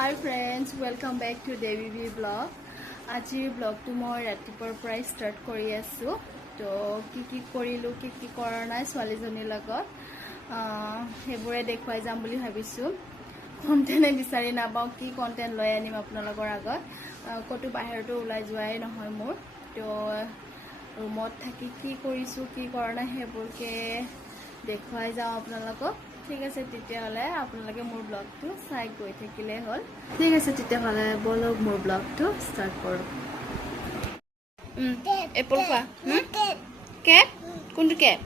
Hi friends, welcome back to Devi vlog. Ajir vlog to moi ratipor prai start kori asu. To ki korilu ki kora nai swali joni logot. Hebore dekhwai jam boli bhabisu. Content e bisari na pau ki content loi anim apnalogor agot. Kotu bahiroto ulai joai nohoy mur. To roomot thaki ki korisu ki kora nai heborke dekhwai jam apnalogok. ঠিক আছে তেতিয়াহলে আপোনালোকে মোৰ ব্লগটো চাই গৈ থাকিলে হল ঠিক আছে তেতিয়াহলে বলক মোৰ ব্লগটো ষ্টাৰ্ট কৰো এপল খা কেপ কোনটো কেপ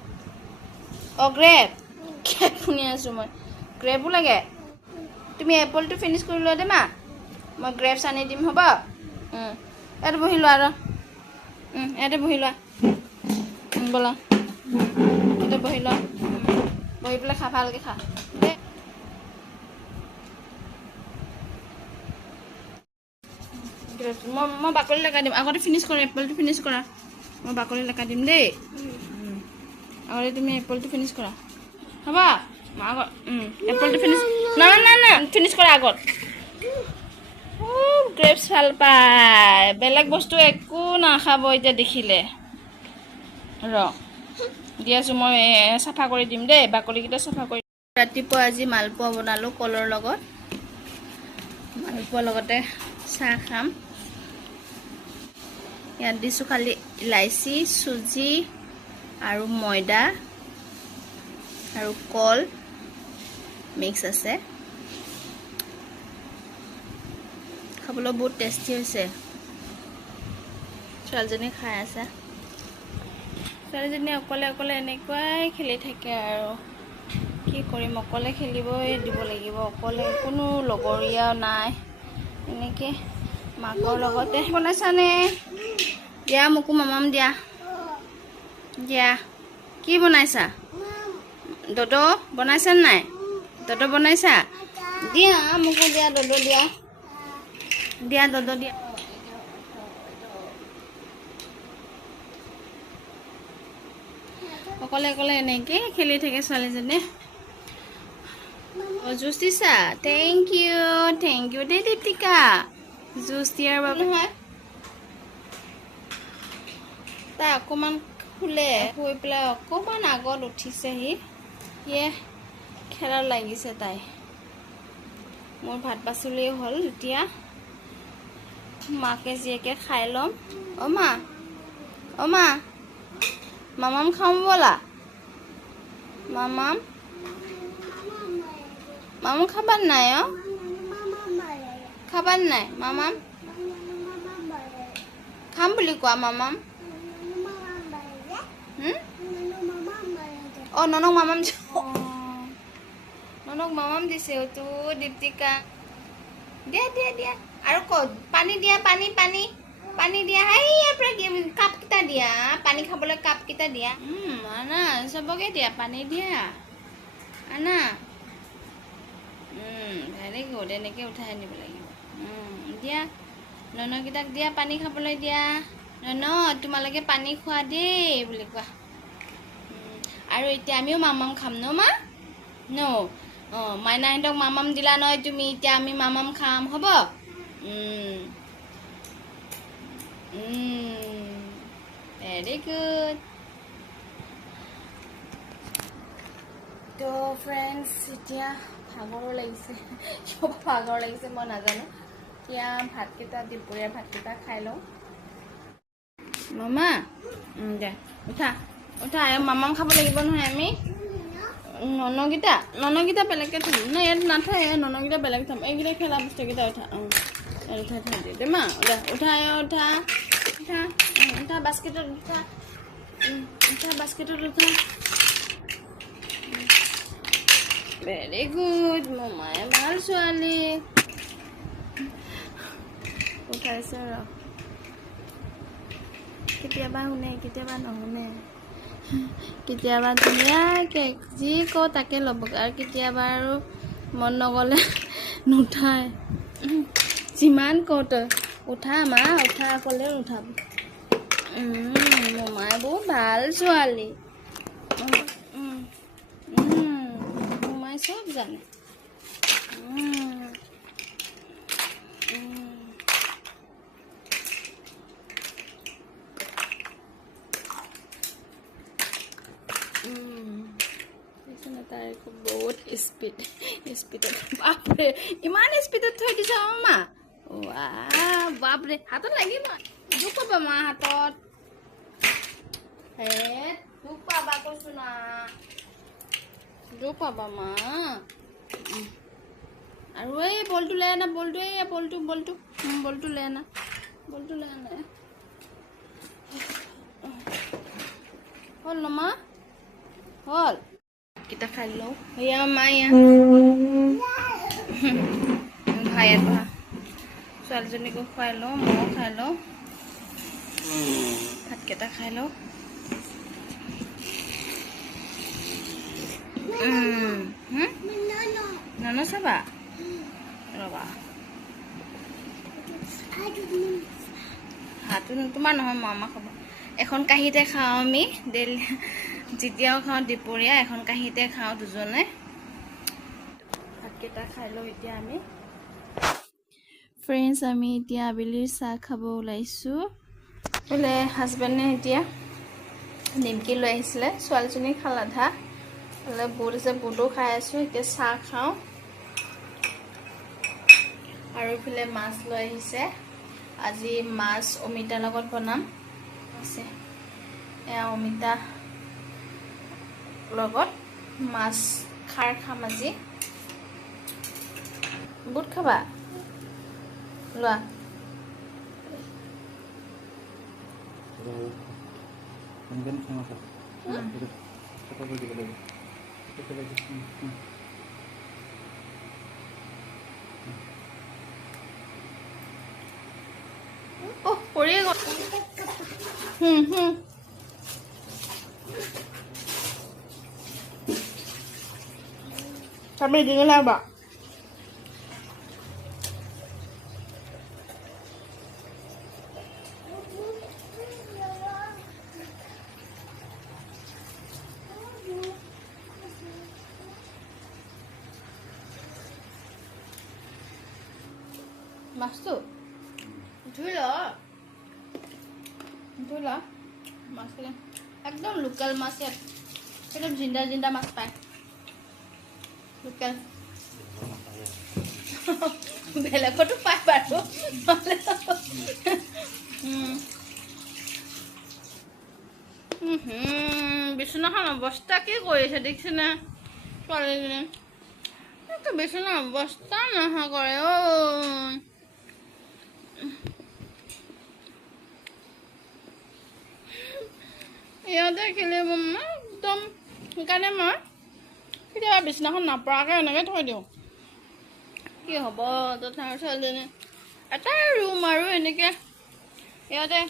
অ গ্ৰেপ কেপ শুনি আছো মই গ্ৰেপো লাগে তুমি এপলটো ফিনিশ কৰি লোৱা দে মা মই গ্ৰেপছ আনি দিম হ'ব ইয়াতে বহি লোৱা আৰু ইয়াতে বহি লোৱা বলা ইয়াতে বহি লোৱা বহি পেলাই খা ভালকে খা মই বাকলি লগাই দিম আগতে ফিনিশ কৰা এপলটো ফিনিশ কৰা মই বাকলি লগাই দিম দেই আগতে তুমি এপলটো ফিনিশ কৰা হ'ব আগত এপলটো ফিনিশ না না না ফিনিশ কৰা আগত গ্ৰেপছ ভাল পায় বেলেগ বস্তু একো নাখাব এতিয়া দেখিলে ৰ দিয়াছো মই সাফা কৰি দিম দেই বাকলিকেইটা সাফা কৰি ৰাতিপুৱা আজি মালপোৱা বনালো কলৰ লগত মালপোৱা লগতে চাহ খাম ইয়াত দিছো খালি ইলাইচি সুজি আৰু ময়দা আৰু কল মিক্স আছে খাবলৈ বহুত টেষ্টি হৈছে ছোৱালীজনী খাই আছে ছোৱালীজনী অকলে অকলে এনেকুৱাই খেলি থাকে আৰু কি কৰিম অকলে খেলিবই দিব লাগিব অকলে কোনো লগৰীয়া নাই এনেকৈ মাকৰ লগতে বনাইছানে দিয়া মোকো মামাম দিয়া দিয়া কি বনাইছা দদ বনাইছা নাই দদ বনাইছা দিয়া মোকো দিয়া দদ দিয়া দিয়া দদ দিয়া অকলে অকলে এনেকৈ খেলি থাকে ছোৱালীজনী জুচ দিছা থেংক ইউ দেই দীপিকা জুচ দিয়াৰ বাবে তাই অকণমান শুলে শুই পেলাই অকণমান আগত উঠিছেহি ইয়ে খেলাত লাগিছে তাই মোৰ ভাত পাচলি হ'ল এতিয়া মাকে জীয়েকে খাই ল'ম অ' মা মামাম খাম বলা মামাম খাবার নাই খাবার নাই মামাম খাম বুলি কোৱা মামাম অ ননক মামাম দিছে তো দীপ্তিকা দিয়া দিয়া দিয়া আৰু ক'ত পানী দিয়া পানী দিয়া ইয়াৰ পৰা কাপ কেইটা দিয়া পানী খাবলৈ কাপ কেইটা দিয়া আনা চবকে দিয়া পানী দিয়া আনা ভেৰি গুড এনেকৈ উঠাই আনিব লাগিব দিয়া ননকেইটাক দিয়া পানী খাবলৈ দিয়া নন তোমালোকে পানী খোৱা দেই বুলি কোৱা আৰু এতিয়া আমিও মামাম খাম ন মা ন মাইনাহঁতক মামাম দিলা নহয় তুমি এতিয়া আমি মামাম খাম হ'ব very good তো ফ্ৰেণ্ডছ এতিয়া ভাগৰ লাগিছে মই নাজানো এতিয়া ভাতকেইটা দুপৰীয়া ভাতকেইটা খাই লওঁ মামা দে উঠা মামাম খাব লাগিব নহয় আমি ননকেইটা বেলেগকৈ থ'ম ন ইয়াত নাথায় ননকেইটা বেলেগ থ'ম এইকেইটা খেলা বস্তুকেইটা উঠা উঠাই থৈ দিয়ে দে মা উঠা বাস্কেটত উঠা ভেৰি গুড মামাই ভাল ছোৱালী উঠাইছে ৰ কেতিয়াবা শুনে কেতিয়াবা নুশুনে কেতিয়াবা ধুনীয়াকৈ যি কওঁ তাকে ল'ব আৰু কেতিয়াবা আৰু মন নগ'লে নুঠায় যিমান কওঁ তই উঠা মা উঠা ক'লে উঠাব মামাই বহুত ভাল ছোৱালী মামাই চব জানে স্পীডত বাপৰে ইমান স্পীডত থৈ দিছা মা বাপৰে হাতত লাগিব দুখ পাবা মা হাতত হে দুখ পাবা কৈছো না দুখ পাবা মা আৰু এই বলটো লৈ আনা বলটো লৈ আনা হ'ল ন মা হ'ল kita খাই লওঁ এয়া মা এয়া খাই বহা ছোৱালীজনীকো খুৱাই লওঁ ময়ো খাই লওঁ ভাতকেইটা খাই লওঁ নানাচাবা ৰ'বা হাতটো তোমাৰ নহয় মামা খাব এখন কাঁহীতে খাওঁ আমি ডেইলি যেতিয়াও খাওঁ দুপৰীয়া এখন কাঁহীতে খাওঁ দুজনে ভাতকেইটা খাই লওঁ এতিয়া আমি ফ্ৰেণ্ডছ আমি এতিয়া আবেলিৰ চাহ খাব ওলাইছোঁ বোলে হাজবেণ্ডে এতিয়া নিমকি লৈ আহিছিলে ছোৱালীজনী খাল আধা বোলে বুট আছে বুটো খাই আছোঁ এতিয়া চাহ খাওঁ আৰু এইফালে মাছ লৈ আহিছে আজি মাছ অমিতাৰ লগত বনাম আছে এয়া অমিতা লগত মাছ খাৰ খাম আজি বুট খাবা লোৱা পৰিয়ে গ'ল tapi dengan apa? Mas tu, tu lah, mas ni, ekdom lokal mas ya, ekdom jinda mas pai. Bukan. Bela kau tu pas baru. বিছনাখন অৱস্থা কি কৰিছে দেখিছেনে ছোৱালীজনী এইটো বিছনাৰ অৱস্থা নহয় কৰে ইয়াতে খেলিব একদম সেইকাৰণে মই কেতিয়াবা বিছনাখন নপৰাকৈ এনেকৈ থৈ দিওঁ কি হ'ব তথাপি ছোৱালীজনী এটাই ৰুম আৰু এনেকৈ ইয়াতে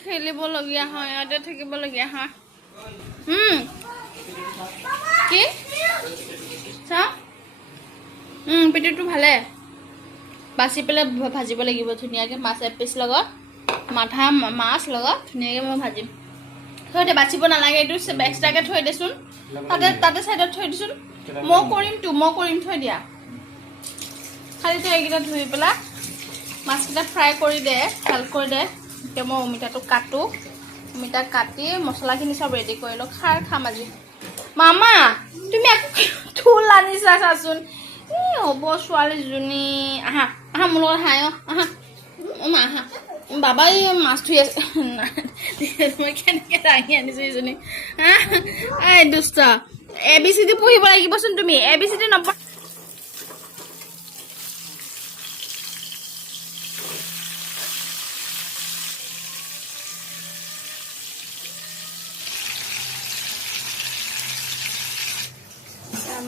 খেলিবলগীয়া হয় ইয়াতে থাকিবলগীয়া হয় কি চাওঁ পিটিটো ভালে বাচি পেলাই ভাজিব লাগিব ধুনীয়াকৈ মাছ এপিচ লগত মাথা মাছ লগত ধুনীয়াকৈ মই ভাজিম থৈ দে বাচিব নালাগে এইটো এক্সট্ৰাকৈ থৈ দেচোন তাতে চাইডত থৈ দিছোন মই কৰিম থৈ দিয়া খালি তই এইকেইটা ধুই পেলাই মাছকেইটা ফ্ৰাই কৰি দে ভালকৈ দে এতিয়া মই অমিতাটো কাটো অমিতা কাটি মছলাখিনি চব ৰেডি কৰি লওঁ খাৰ খাম আজি মামা তুমি আকৌ থুল আনিছা চাচোন হ'ব ছোৱালীজনী আহা মোৰ লগত হাই আহা মা আহা বাবাই মাছ ধুই আছে মই কেনেকৈ দাঙি আনিছোঁ এইজনী এই দুষ্ট ABCD পঢ়িব লাগিবচোন তুমি ABCD নপঢ়া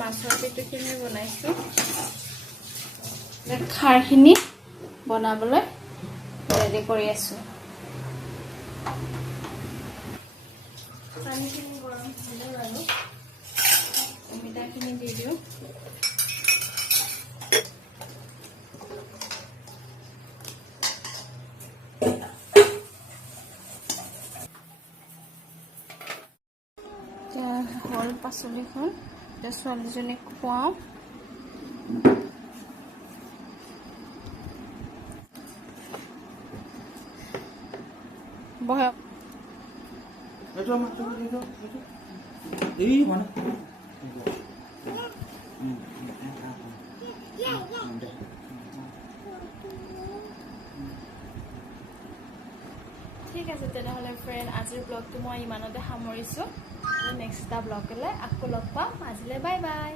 মাছৰ পিঠুখিনি বনাইছোঁ খাৰখিনি বনাবলৈ ৰেডি কৰি আছোঁ পানীখিনি গৰম হ'লে বাৰু অমিতাখিনি দি দিওঁ এতিয়া হ'ল পাচলিখন এতিয়া ছোৱালীজনীক খুৱাওঁ বহে Itu mah itu. Ini mana? ঠিক আছে তেনেহ'লে ফ্ৰেণ্ড আজিৰ ব্লগটো মই ইমানতে সামৰিছোঁ নেক্সট এটা ব্লগলৈ আকৌ লগ পাম আজিলৈ বাই বাই